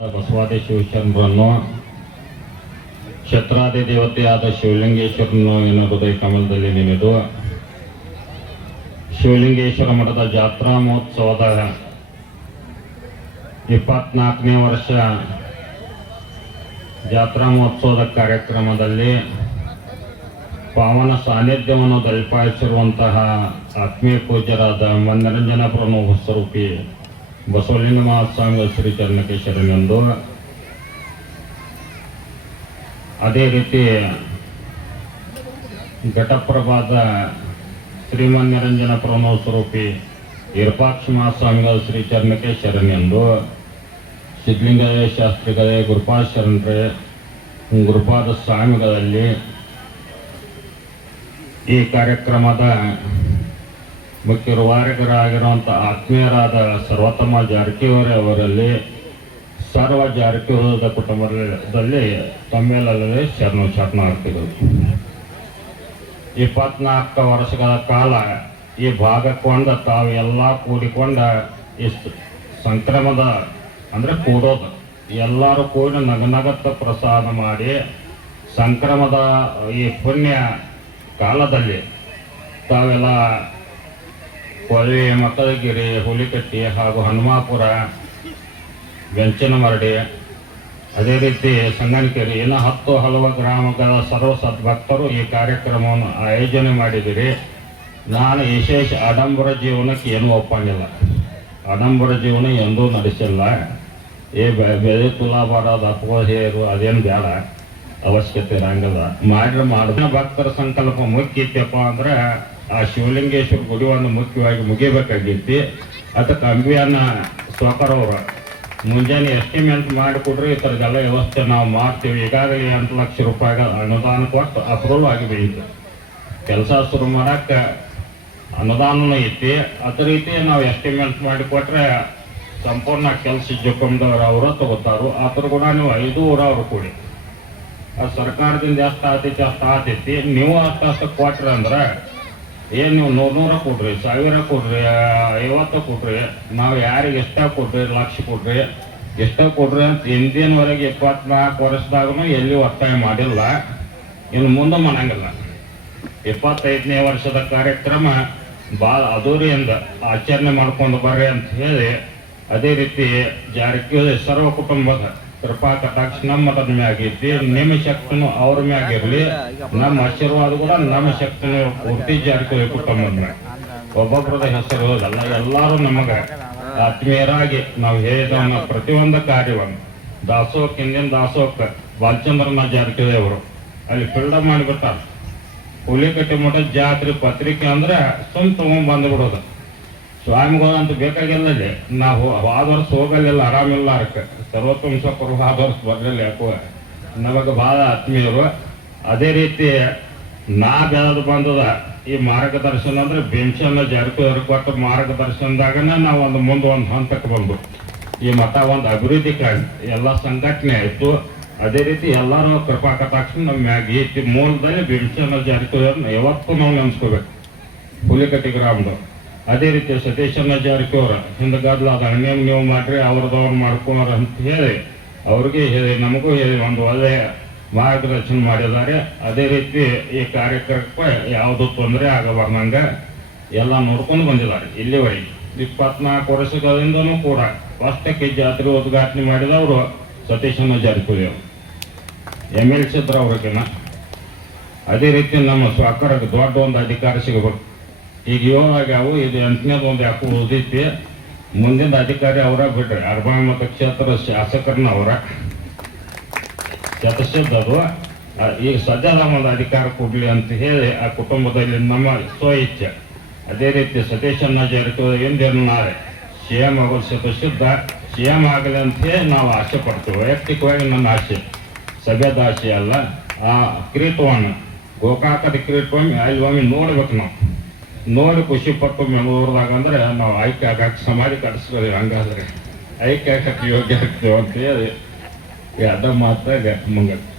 ಬಸವಾದಿ ಶಿವಶರಣರನ್ನು ಕ್ಷತ್ರಾದಿ ದೇವತೆಯಾದ ಶಿವಲಿಂಗೇಶ್ವರನು ಎನ್ನುವ ಹೃದಯ ಕಮಲದಲ್ಲಿ ನೆನೆದು ಶಿವಲಿಂಗೇಶ್ವರ ಮಠದ ಜಾತ್ರಾ ಮಹೋತ್ಸವದ 24ನೇ ವರ್ಷ ಜಾತ್ರಾ ಮಹೋತ್ಸವದ ಕಾರ್ಯಕ್ರಮದಲ್ಲಿ ಪಾವನ ಸಾನ್ನಿಧ್ಯವನ್ನು ದಯಪಾಲಿಸಿರುವಂತಹ ಆತ್ಮೀಯ ಪೂಜ್ಯರಾದ ಮನರಂಜನಾ ಪ್ರಮುಖ ಸ್ವರೂಪಿ ಬಸವಲಿಂಗ ಮಹಾಸ್ವಾಮಿ ಶ್ರೀ ಚರಣಕ್ಕೆ ಶರಣೆಂದು, ಅದೇ ರೀತಿ ಘಟಪ್ರಭಾದ ಶ್ರೀಮನ್ನಿರಂಜನ ಪ್ರಮುಖ ಸ್ವರೂಪಿ ವಿರೂಪಾಕ್ಷ ಮಹಾಸ್ವಾಮಿಗಳ ಶ್ರೀ ಚರಣಕ್ಕೆ ಶರಣೆಂದು, ಸಿದ್ಧಲಿಂಗಯ್ಯ ಶಾಸ್ತ್ರಿಗಳೇ, ಗುರುಪಾದ ಶರಣರೇ, ಗುರುಪಾದ ಸ್ವಾಮಿಗಳಲ್ಲಿ ಈ ಕಾರ್ಯಕ್ರಮದ ಮುಖ್ಯ ರೂವಾರಿಗರಾಗಿರುವಂಥ ಆತ್ಮೀಯರಾದ ಸರ್ವೋತ್ತಮ ಜಾರಕಿಹೊಳಿ ಅವರಲ್ಲಿ ಸರ್ವ ಜಾರಕಿಹೊಳಿ ಕುಟುಂಬದಲ್ಲಿ ತಮ್ಮೆಲ್ಲರಲ್ಲಿ ಶರಣಾರ್ಥಿಗಳು. 24 ವರ್ಷಗಳ ಕಾಲ ಈ ಭಾಗಕ್ಕೊಂಡ ತಾವೆಲ್ಲ ಕೂಡಿಕೊಂಡ ಈ ಸಂಕ್ರಮದ ಅಂದರೆ ಕೂಡೋದು ಎಲ್ಲರೂ ಕೂಡಿ ನಗನಗತ್ತ ಪ್ರಸಾದ ಮಾಡಿ ಸಂಕ್ರಮದ ಈ ಪುಣ್ಯ ಕಾಲದಲ್ಲಿ ತಾವೆಲ್ಲ ಕೊಳವೆ, ಮಕ್ಕಳಗಿರಿ, ಹುಲಿಕಟ್ಟಿ ಹಾಗೂ ಹನುಮಾಪುರ, ಬೆಂಚನಮರಡಿ, ಅದೇ ರೀತಿ ಸಂಗನಕೆರೆ ಇನ್ನು 10 ಹಲವು ಗ್ರಾಮಗಳ ಸರ್ವ ಸದ್ಭಕ್ತರು ಈ ಕಾರ್ಯಕ್ರಮವನ್ನು ಆಯೋಜನೆ ಮಾಡಿದಿರಿ. ನಾನು ವಿಶೇಷ ಆಡಂಬರ ಜೀವನಕ್ಕೆ ಏನೂ ಒಪ್ಪಂಗಿಲ್ಲ, ಆಡಂಬರ ಜೀವನ ಎಂದೂ ನಡೆಸಿಲ್ಲ. ಬೆಳೆ ತುಲಾ ಬಾರೋದು ಅಥವಾ ಹೇರು ಅದೇನು ಬೇಡ, ಅವಶ್ಯಕತೆ ಇರಂಗಿಲ್ಲ. ಮಾಡಿದ ಭಕ್ತರ ಸಂಕಲ್ಪ ಮುಖ್ಯ ಇತ್ತಪ್ಪ ಅಂದ್ರೆ ಆ ಶಿವಲಿಂಗೇಶ್ವರ ಗುಡಿ ಒಂದು ಮುಖ್ಯವಾಗಿ ಮುಗಿಬೇಕಾಗಿತ್ತು. ಅದಕ್ಕೆ ಅಂಬಿಯನ್ನ ಸ್ವಕರವ್ರ ಮುಂಜಾನೆ ಎಸ್ಟಿಮೇಟ್ ಮಾಡಿಕೊಡ್ರಿ, ಈ ಥರದ್ದೆಲ್ಲ ವ್ಯವಸ್ಥೆ ನಾವು ಮಾಡ್ತೀವಿ. ಈಗಾಗಲೇ 8 ಲಕ್ಷ ರೂಪಾಯಿಗಳ ಅನುದಾನ ಕೊಟ್ಟು ಅಪ್ರೂವ್ ಆಗಿಬಿಟ್ಟಿತ್ತು. ಕೆಲಸ ಶುರು ಮಾಡಕ್ಕೆ ಅನುದಾನನೂ ಐತಿ. ಅದೇ ರೀತಿ ನಾವು ಎಸ್ಟಿಮೇಟ್ ಮಾಡಿಕೊಟ್ರೆ ಸಂಪೂರ್ಣ ಕೆಲಸ ಜೊಕ್ಕಂದವ್ರು ಅವರ ತಗೋತಾರು. ಅದ್ರ ಕೂಡ ನೀವು 5 ಊರವ್ರು ಕೂಡಿ ಅದು ಸರ್ಕಾರದಿಂದ ಎಷ್ಟು ಆಗ್ತೈತಿ ಅಷ್ಟು ಆಗ್ತೈತಿ. ನೀವು ಅಷ್ಟು ಕೊಟ್ರಿ ಅಂದ್ರೆ ಏನು ನೀವು 100 ಕೊಡ್ರಿ, 1000 ಕೊಡ್ರಿ, 50 ಕೊಡ್ರಿ, ನಾವು ಯಾರಿಗೆ ಎಷ್ಟ ಕೊಡ್ರಿ, ಲಕ್ಷ ಕೊಡ್ರಿ, ಎಷ್ಟ ಕೊಡ್ರಿ ಅಂತ ಇಂದಿನವರೆಗೆ 24 ವರ್ಷದಾಗೂ ಎಲ್ಲಿ ಒತ್ತಾಯ ಮಾಡಿಲ್ಲ, ಇನ್ನು ಮುಂದೆ ಮಾಡಂಗಿಲ್ಲ. 25ನೇ ವರ್ಷದ ಕಾರ್ಯಕ್ರಮ ಭಾಳ ಅದ್ದೂರಿಯಿಂದ ಆಚರಣೆ ಮಾಡ್ಕೊಂಡು ಬರ್ರಿ ಅಂತ ಹೇಳಿ, ಅದೇ ರೀತಿ ಜಾರಕಿಹೊಳಿ ಸರ್ವ ಕುಟುಂಬದ ಕೃಪಾ ಕಟಾಕ್ಷ ನಮ್ಮ ಮಠದ ಮ್ಯಾಗೈತಿ. ನಿಮ್ಮ ಶಕ್ತಿನೂ ಅವ್ರ ಮ್ಯಾಗಿರ್ಲಿ, ನಮ್ಮ ಆಶೀರ್ವಾದ ಕೂಡ ನಮ್ಮ ಶಕ್ತಿನೂ ಪೂರ್ತಿ ಜಾರಕಿಹೊಳಿ ಕುಟುಂಬದ ಮ್ಯಾಗ. ಒಬ್ಬೊಬ್ಬರದ ಹೆಸರು ಹೋದಲ್ಲ, ಎಲ್ಲರೂ ನಮಗೆ ಆತ್ಮೀಯರಾಗಿ ನಾವು ಹೇಳಿದ ಪ್ರತಿಯೊಂದು ಕಾರ್ಯವನ್ನು ದಾಸೋಹಕ್ಕೆ, ಹಿಂದಿನ ದಾಸೋಹಕ್ಕೆ ಬಾಲಚಂದ್ರನ ಜಾರಕಿಹೊಳಿ ಅವರು ಅಲ್ಲಿ ಫಿಲ್ಡಪ್ ಮಾಡಿಬಿಟ್ಟಾರ. ಹುಲಿಕಟ್ಟಿ ಮಠದ ಜಾತ್ರೆ ಪತ್ರಿಕೆ ಅಂದ್ರೆ ಸುಮ್ ತಗೊಂಡ್ ಬಂದ್ಬಿಡೋದು. ಸ್ವಾಮಿಗಳಂತೂ ಬೇಕಾಗಿಲ್ಲ. ನಾವು ಹೋದ ವರ್ಷ ಹೋಗಲಿಲ್ಲ, ಆರಾಮಿಲ್ಲ. ಅದಕ್ಕೆ ಸರ್ವೋತ್ತಮ ಸಕರು ಹೋದ ವರ್ಷ ಬರಲಿಲ್ಲ, ಯಾಕೋ ನಮಗೆ ಭಾಳ ಆತ್ಮೀಯರು. ಅದೇ ರೀತಿ ನಾ ಬೆಳೆದು ಬಂದದ ಈ ಮಾರ್ಗದರ್ಶನ ಅಂದ್ರೆ ಭೀಮಸೇನ ಜಾರಕಿಹೊಳಿ ಕೊಟ್ಟ ಮಾರ್ಗದರ್ಶನದಾಗನೇ ನಾವು ಮುಂದೆ ಒಂದು ಹಂತಕ್ಕೆ ಬಂದು ಈ ಮಠ ಒಂದು ಅಭಿವೃದ್ಧಿ ಕಾಣಿ ಎಲ್ಲ ಸಂಘಟನೆ ಆಯಿತು. ಅದೇ ರೀತಿ ಎಲ್ಲರೂ ಕೃಪಾ ಕಟಾಕ್ಷ ನಮ್ಮ ಮ್ಯಾಗ ಐತಿ. ಮೂಲದಲ್ಲಿ ಭೀಮಸೇನ ಜಾರಕಿಹೊಳಿ ಯಾವತ್ತೂ ನಾವು ನೆನೆಸ್ಕೋಬೇಕು, ಹುಲಿಕಟ್ಟಿ ಗ್ರಾಮದವ್ರು. ಅದೇ ರೀತಿ ಸತೀಶಣ್ಣ ಜಾರಕಿಹೊಳಿ ಹಿಂದಗದ್ಲಾದ ಹಣ್ಣೇನು ನೀವು ಮಾಡ್ರಿ, ಅವ್ರದವ್ರು ಮಾಡ್ಕೋರ ಅಂತ ಹೇಳಿ ಅವ್ರಿಗೆ ಹೇಳಿ ನಮಗೂ ಹೇಳಿ ಒಂದು ಒಳ್ಳೆಯ ಮಾರ್ಗದರ್ಶನ ಮಾಡಿದ್ದಾರೆ. ಅದೇ ರೀತಿ ಈ ಕಾರ್ಯಕ್ರಮಕ್ಕೆ ಯಾವುದೂ ತೊಂದರೆ ಆಗಬಾರ್ದಂಗೆ ಎಲ್ಲ ನೋಡ್ಕೊಂಡು ಬಂದಿದ್ದಾರೆ. ಇಲ್ಲಿವರೆಗೆ 24 ವರ್ಷಗಳಿಂದನೂ ಕೂಡ ಫಸ್ಟಕ್ಕೆ ಜಾತ್ರೆ ಉದ್ಘಾಟನೆ ಮಾಡಿದವರು ಸತೀಶಣ್ಣ ಜಾರಕಿಹೊಳಿ ಅವರು, MLC ಇದ್ರು ಅವ್ರಿಗಿನ್ನ. ಅದೇ ರೀತಿ ನಮ್ಮ ಸ್ವಾಕರಕ್ಕೆ ದೊಡ್ಡ ಒಂದು ಅಧಿಕಾರ ಸಿಗಬೇಕು. ಈಗ 7 ಆಗ್ಯಾವು, ಇದು 8ನೇದು ಒಂದು ಯಾಕೋ ಉಳಿದೈತಿ. ಮುಂದಿನ ಅಧಿಕಾರಿ ಅವರ ಬಿಡ್ರಿ, 40 ಮತಕ್ಷೇತ್ರ ಶಾಸಕರನ್ನ ಅವರ ಶತಸಿದ್ಧದು. ಈಗ ಸದ್ಯದ ಒಂದು ಅಧಿಕಾರ ಕೊಡ್ಲಿ ಅಂತ ಹೇಳಿ ಆ ಕುಟುಂಬದಲ್ಲಿ ನಮ್ಮ ಸ್ವ ಇಚ್ಛೆ. ಅದೇ ರೀತಿ ಸತೀಶಣ್ಣ ಜಾರಕಿಹೊಳಿ ಎಂದೇನು ನಾಳೆ CM ಆಗೋದು ಶತಸಿದ್ಧ, CM ಆಗಲಿ ಅಂತ ಹೇಳಿ ನಾವು ಆಸೆ ಪಡ್ತೀವಿ. ವೈಯಕ್ತಿಕವಾಗಿ ನನ್ನ ಆಸೆ, ಸಭ್ಯದ ಆಸೆ ಅಲ್ಲ. ಆ ಕಿರೀಟವನ್ನು, ಗೋಕಾಕದ ಕಿರೀಟವನ್ನು ಅಲ್ಲಿ ಒಮ್ಮೆ ನೋಡ್ಬೇಕು. ನಾವು ನೋಡಿ ಖುಷಿ ಪಟ್ಟು ಬೆಂಗಳೂರದಾಗ ಅಂದ್ರೆ ನಾವು ಆಯ್ಕೆ ಆಗಕ್ಕೆ ಸಮಾಧಿ ಕಟ್ಟಿಸ್ತೀವಿ. ಹಂಗಾದ್ರೆ ಆಯ್ಕೆ ಆಗಕ್ಕೆ ಯೋಗ್ಯ ಆಗ್ತೇವೆ ಅಂತ ಹೇಳಿ ಅಡ್ಡ ಮಾತಾಗ ಮುಂಗಟ್ಟು